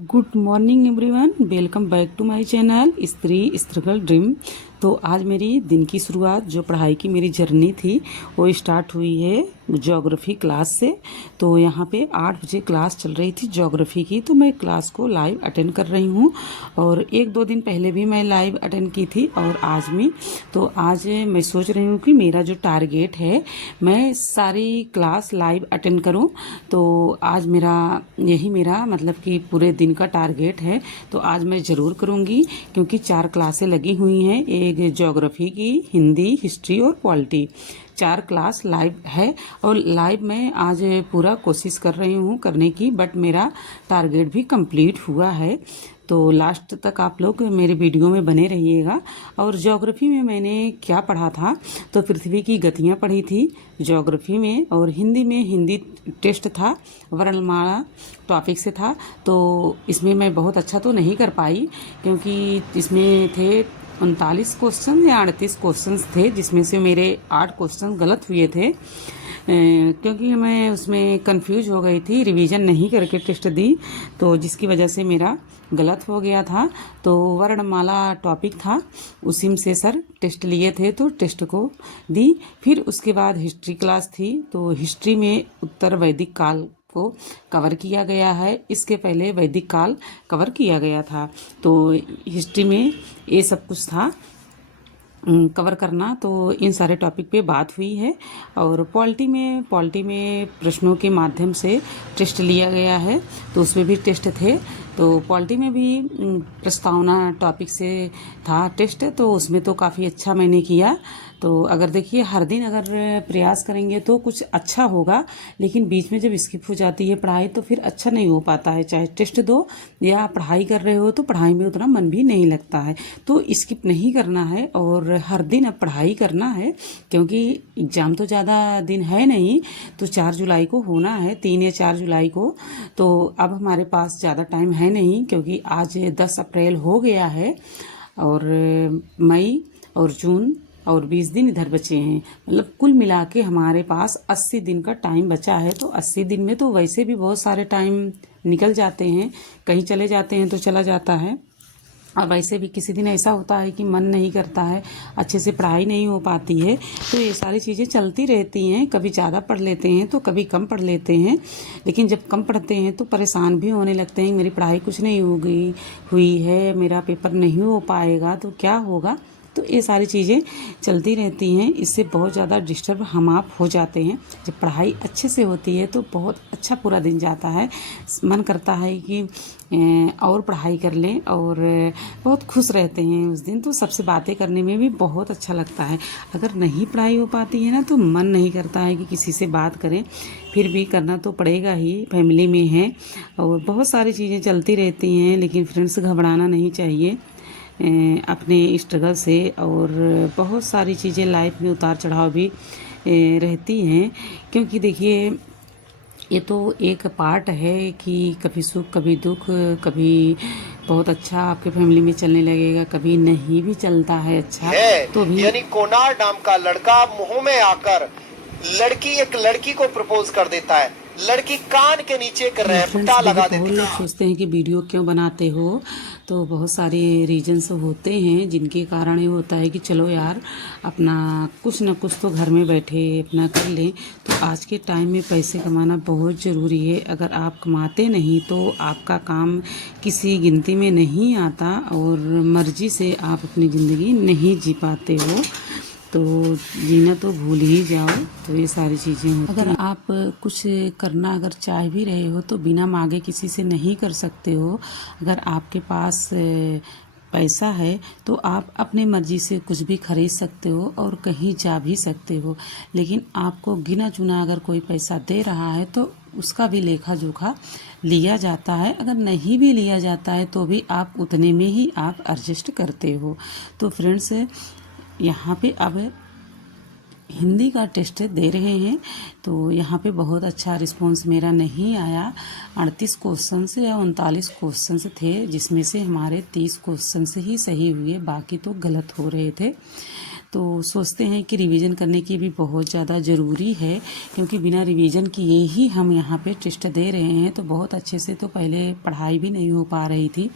Good morning everyone, welcome back to my channel Stree struggle dream. तो आज मेरी दिन की शुरुआत जो पढ़ाई की मेरी जर्नी थी वो स्टार्ट हुई है ज्योग्राफी क्लास से। तो यहाँ पे 8 बजे क्लास चल रही थी ज्योग्राफी की, तो मैं क्लास को लाइव अटेंड कर रही हूँ। और 1-2 दिन पहले भी मैं लाइव अटेंड की थी और आज भी। तो आज मैं सोच रही हूँ कि मेरा जो टारगेट है मैं सारी क्लास लाइव अटेंड करूँ। तो आज मेरा मतलब कि पूरे दिन का टारगेट है। तो आज मैं ज़रूर करूँगी क्योंकि 4 क्लासें लगी हुई हैं, एक ज्योग्राफी की, हिंदी, हिस्ट्री और पॉलिटी। 4 क्लास लाइव है और लाइव मैं आज पूरा कोशिश कर रही हूँ करने की, बट मेरा टारगेट भी कंप्लीट हुआ है। तो लास्ट तक आप लोग मेरे वीडियो में बने रहिएगा। और ज्योग्राफी में मैंने क्या पढ़ा था, तो पृथ्वी की गतियाँ पढ़ी थी ज्योग्राफी में। और हिंदी में हिंदी टेस्ट था, वर्णमाला टॉपिक से था। तो इसमें मैं बहुत अच्छा तो नहीं कर पाई क्योंकि इसमें थे 39 क्वेश्चन या 38 क्वेश्चन थे, जिसमें से मेरे 8 क्वेश्चन गलत हुए थे क्योंकि मैं उसमें कंफ्यूज हो गई थी, रिवीजन नहीं करके टेस्ट दी, तो जिसकी वजह से मेरा गलत हो गया था। तो वर्णमाला टॉपिक था, उसी में से सर टेस्ट लिए थे तो टेस्ट को दी। फिर उसके बाद हिस्ट्री क्लास थी, तो हिस्ट्री में उत्तर वैदिक काल को कवर किया गया है। इसके पहले वैदिक काल कवर किया गया था। तो हिस्ट्री में ये सब कुछ था कवर करना। तो इन सारे टॉपिक पे बात हुई है। और पॉलिटी में प्रश्नों के माध्यम से टेस्ट लिया गया है, तो उसमें भी टेस्ट थे। तो पॉलिटी में भी प्रस्तावना टॉपिक से था टेस्ट, तो उसमें तो काफ़ी अच्छा मैंने किया। तो अगर देखिए हर दिन अगर प्रयास करेंगे तो कुछ अच्छा होगा, लेकिन बीच में जब स्किप हो जाती है पढ़ाई तो फिर अच्छा नहीं हो पाता है। चाहे टेस्ट दो या पढ़ाई कर रहे हो तो पढ़ाई में उतना मन भी नहीं लगता है। तो स्किप नहीं करना है और हर दिन अब पढ़ाई करना है, क्योंकि एग्ज़ाम तो ज़्यादा दिन है नहीं। तो 4 जुलाई को होना है, 3 या 4 जुलाई को। तो अब हमारे पास ज़्यादा टाइम है नहीं, क्योंकि आज 10 अप्रैल हो गया है और मई और जून और 20 दिन इधर बचे हैं। मतलब कुल मिला के हमारे पास 80 दिन का टाइम बचा है। तो 80 दिन में तो वैसे भी बहुत सारे टाइम निकल जाते हैं, कहीं चले जाते हैं तो चला जाता है। और वैसे भी किसी दिन ऐसा होता है कि मन नहीं करता है, अच्छे से पढ़ाई नहीं हो पाती है। तो ये सारी चीज़ें चलती रहती हैं, कभी ज़्यादा पढ़ लेते हैं तो कभी कम पढ़ लेते हैं। लेकिन जब कम पढ़ते हैं तो परेशान भी होने लगते हैं, मेरी पढ़ाई कुछ नहीं हुई है, मेरा पेपर नहीं हो पाएगा तो क्या होगा। तो ये सारी चीज़ें चलती रहती हैं, इससे बहुत ज़्यादा डिस्टर्ब हम आप हो जाते हैं। जब पढ़ाई अच्छे से होती है तो बहुत अच्छा पूरा दिन जाता है, मन करता है कि और पढ़ाई कर लें और बहुत खुश रहते हैं उस दिन। तो सबसे बातें करने में भी बहुत अच्छा लगता है। अगर नहीं पढ़ाई हो पाती है ना तो मन नहीं करता है कि किसी से बात करें, फिर भी करना तो पड़ेगा ही, फैमिली में है और बहुत सारी चीज़ें चलती रहती हैं। लेकिन फ्रेंड्स, घबराना नहीं चाहिए अपने स्ट्रगल से। और बहुत सारी चीज़ें लाइफ में उतार चढ़ाव भी रहती हैं, क्योंकि देखिए ये तो एक पार्ट है कि कभी सुख कभी दुख, कभी बहुत अच्छा आपके फैमिली में चलने लगेगा, कभी नहीं भी चलता है अच्छा है। तो भी। यानी कोनार नाम का लड़का मुंह में आकर एक लड़की को प्रपोज कर देता है। लड़की कान के नीचे एक फ्रेंड्स, रेपटा लगा देखिए बहुत देती लोग है। सोचते हैं कि वीडियो क्यों बनाते हो, तो बहुत सारे रीजंस होते हैं जिनके कारण ये होता है कि चलो यार अपना कुछ ना कुछ तो घर में बैठे अपना कर लें। तो आज के टाइम में पैसे कमाना बहुत ज़रूरी है। अगर आप कमाते नहीं तो आपका काम किसी गिनती में नहीं आता और मर्जी से आप अपनी ज़िंदगी नहीं जी पाते हो। तो जीना तो भूल ही जाओ। तो ये सारी चीज़ें होती हैं। अगर आप कुछ करना अगर चाह भी रहे हो तो बिना मांगे किसी से नहीं कर सकते हो। अगर आपके पास पैसा है तो आप अपनी मर्ज़ी से कुछ भी खरीद सकते हो और कहीं जा भी सकते हो। लेकिन आपको गिना चुना अगर कोई पैसा दे रहा है तो उसका भी लेखा जोखा लिया जाता है। अगर नहीं भी लिया जाता है तो भी आप उतने में ही आप एडजस्ट करते हो। तो फ्रेंड्स, यहाँ पे अब हिंदी का टेस्ट दे रहे हैं, तो यहाँ पे बहुत अच्छा रिस्पांस मेरा नहीं आया। 38 क्वेश्चन से या 39 क्वेश्चन थे, जिसमें से हमारे 30 क्वेश्चन ही सही हुए, बाकी तो गलत हो रहे थे। तो सोचते हैं कि रिवीजन करने की भी बहुत ज़्यादा ज़रूरी है, क्योंकि बिना रिवीजन किए ही हम यहाँ पे टेस्ट दे रहे हैं। तो बहुत अच्छे से तो पहले पढ़ाई भी नहीं हो पा रही थी,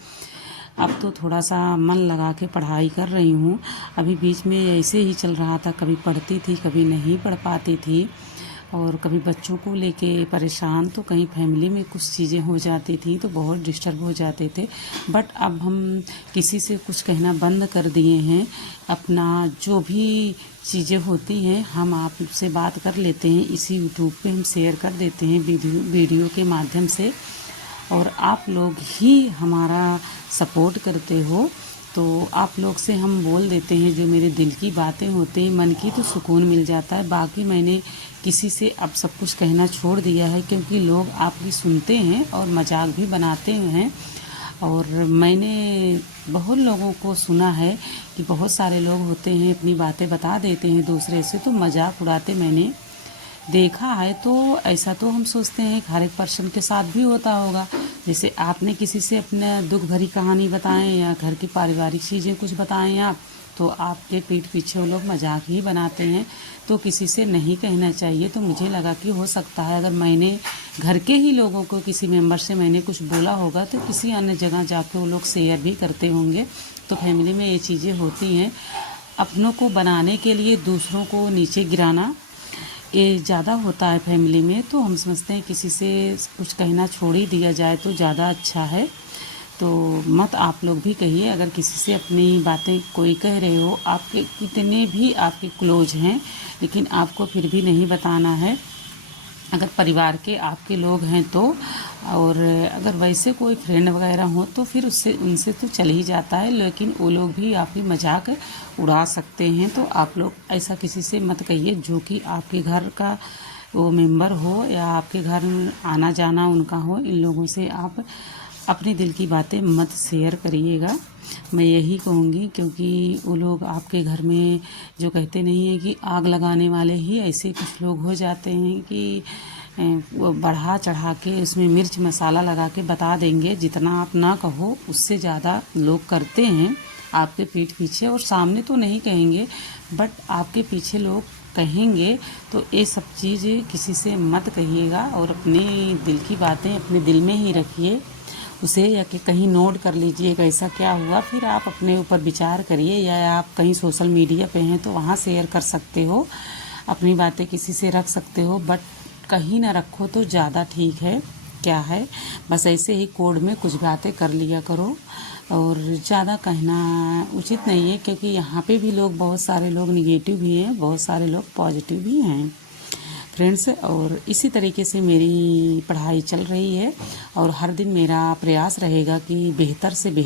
अब तो थोड़ा सा मन लगा के पढ़ाई कर रही हूँ। अभी बीच में ऐसे ही चल रहा था, कभी पढ़ती थी कभी नहीं पढ़ पाती थी, और कभी बच्चों को लेके परेशान, तो कहीं फैमिली में कुछ चीज़ें हो जाती थी तो बहुत डिस्टर्ब हो जाते थे। बट अब हम किसी से कुछ कहना बंद कर दिए हैं। अपना जो भी चीज़ें होती हैं हम आपसे बात कर लेते हैं, इसी यूट्यूब पे हम शेयर कर देते हैं वीडियो के माध्यम से, और आप लोग ही हमारा सपोर्ट करते हो। तो आप लोग से हम बोल देते हैं जो मेरे दिल की बातें होती हैं, मन की, तो सुकून मिल जाता है। बाकी मैंने किसी से अब सब कुछ कहना छोड़ दिया है, क्योंकि लोग आपकी सुनते हैं और मजाक भी बनाते हैं। और मैंने बहुत लोगों को सुना है कि बहुत सारे लोग होते हैं अपनी बातें बता देते हैं दूसरे से, तो मजाक उड़ाते मैंने देखा है। तो ऐसा तो हम सोचते हैं कि हर एक पर्सन के साथ भी होता होगा। जैसे आपने किसी से अपना दुख भरी कहानी बताएं या घर की पारिवारिक चीज़ें कुछ बताएं आप, तो आपके पीठ पीछे वो लोग मजाक ही बनाते हैं। तो किसी से नहीं कहना चाहिए। तो मुझे लगा कि हो सकता है अगर मैंने घर के ही लोगों को, किसी मेंबर से मैंने कुछ बोला होगा, तो किसी अन्य जगह जाके वो लोग शेयर भी करते होंगे। तो फैमिली में ये चीज़ें होती हैं। अपनों को बनाने के लिए दूसरों को नीचे गिराना ये ज़्यादा होता है फैमिली में। तो हम समझते हैं किसी से कुछ कहना छोड़ ही दिया जाए तो ज़्यादा अच्छा है। तो मत आप लोग भी कहिए, अगर किसी से अपनी बातें कोई कह रहे हो, आपके कितने भी आपके क्लोज हैं, लेकिन आपको फिर भी नहीं बताना है। अगर परिवार के आपके लोग हैं तो, और अगर वैसे कोई फ्रेंड वगैरह हो तो फिर उससे उनसे तो चल ही जाता है, लेकिन वो लोग भी आपकी मजाक उड़ा सकते हैं। तो आप लोग ऐसा किसी से मत कहिए जो कि आपके घर का वो मेंबर हो या आपके घर आना जाना उनका हो। इन लोगों से आप अपने दिल की बातें मत शेयर करिएगा, मैं यही कहूँगी। क्योंकि वो लोग आपके घर में जो कहते नहीं हैं कि आग लगाने वाले ही ऐसे कुछ लोग हो जाते हैं कि वो बढ़ा चढ़ा के उसमें मिर्च मसाला लगा के बता देंगे। जितना आप ना कहो उससे ज़्यादा लोग करते हैं आपके पीठ पीछे, और सामने तो नहीं कहेंगे बट आपके पीछे लोग कहेंगे। तो ये सब चीज़ें किसी से मत कहिएगा, और अपने दिल की बातें अपने दिल में ही रखिए उसे, या कि कहीं नोट कर लीजिए कैसा क्या हुआ, फिर आप अपने ऊपर विचार करिए। या आप कहीं सोशल मीडिया पे हैं तो वहाँ शेयर कर सकते हो, अपनी बातें किसी से रख सकते हो, बट कहीं ना रखो तो ज़्यादा ठीक है। क्या है, बस ऐसे ही कोड में कुछ बातें कर लिया करो, और ज़्यादा कहना उचित नहीं है। क्योंकि यहाँ पे भी लोग, बहुत सारे लोग निगेटिव भी हैं, बहुत सारे लोग पॉजिटिव भी हैं फ्रेंड्स। और इसी तरीके से मेरी पढ़ाई चल रही है, और हर दिन मेरा प्रयास रहेगा कि बेहतर से बेहतर